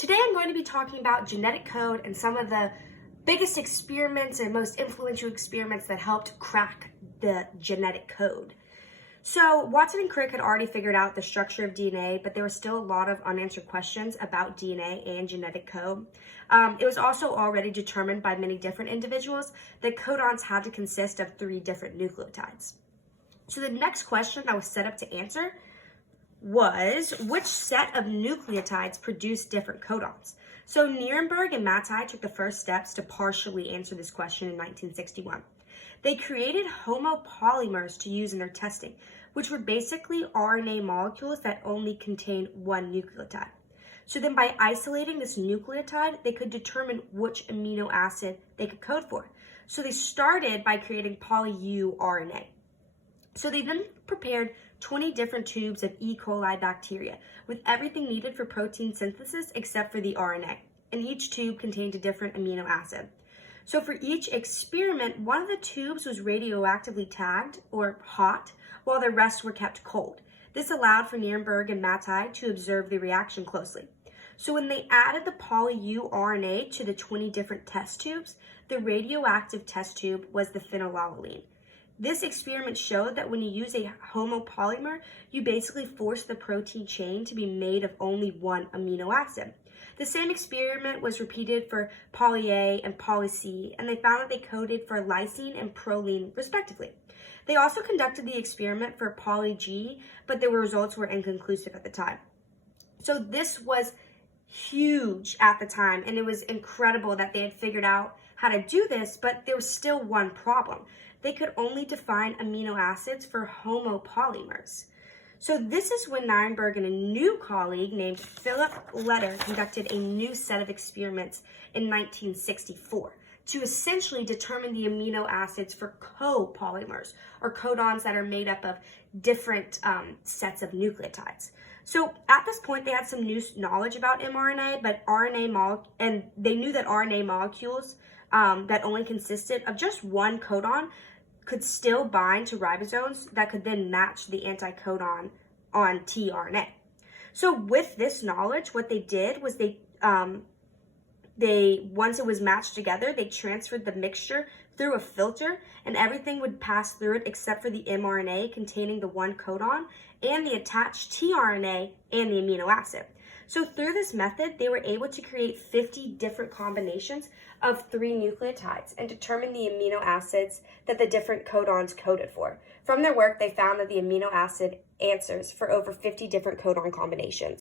Today I'm going to be talking about genetic code and some of the biggest experiments and most influential experiments that helped crack the genetic code. So Watson and Crick had already figured out the structure of DNA, but there were still a lot of unanswered questions about DNA and genetic code. It was also already determined by many different individuals that codons had to consist of 3 different nucleotides. So the next question that was set up to answer was which set of nucleotides produce different codons. So Nirenberg and Mattei took the first steps to partially answer this question in 1961. They created homopolymers to use in their testing, which were basically RNA molecules that only contain one nucleotide. So then by isolating this nucleotide, they could determine which amino acid they could code for. So they started by creating poly-U RNA. So they then prepared 20 different tubes of E. coli bacteria with everything needed for protein synthesis except for the RNA. And each tube contained a different amino acid. So for each experiment, one of the tubes was radioactively tagged or hot, while the rest were kept cold. This allowed for Nirenberg and Mattei to observe the reaction closely. So when they added the poly-U RNA to the 20 different test tubes, the radioactive test tube was the phenylalanine. This experiment showed that when you use a homopolymer, you basically force the protein chain to be made of only one amino acid. The same experiment was repeated for poly-A and poly-C, and they found that they coded for lysine and proline, respectively. They also conducted the experiment for poly-G, but the results were inconclusive at the time. So this was huge at the time, and it was incredible that they had figured out how to do this, but there was still one problem. They could only define amino acids for homopolymers. So this is when Nirenberg and a new colleague named Philip Letter conducted a new set of experiments in 1964 to essentially determine the amino acids for copolymers, or codons that are made up of different sets of nucleotides. So at this point, they had some new knowledge about mRNA, but and they knew that RNA molecules that only consisted of just one codon could still bind to ribosomes that could then match the anticodon on tRNA. So with this knowledge, what they did was once it was matched together, they transferred the mixture through a filter, and everything would pass through it except for the mRNA containing the one codon and the attached tRNA and the amino acid. So through this method, they were able to create 50 different combinations of 3 nucleotides and determine the amino acids that the different codons coded for. From their work, they found that the amino acid answers for over 50 different codon combinations.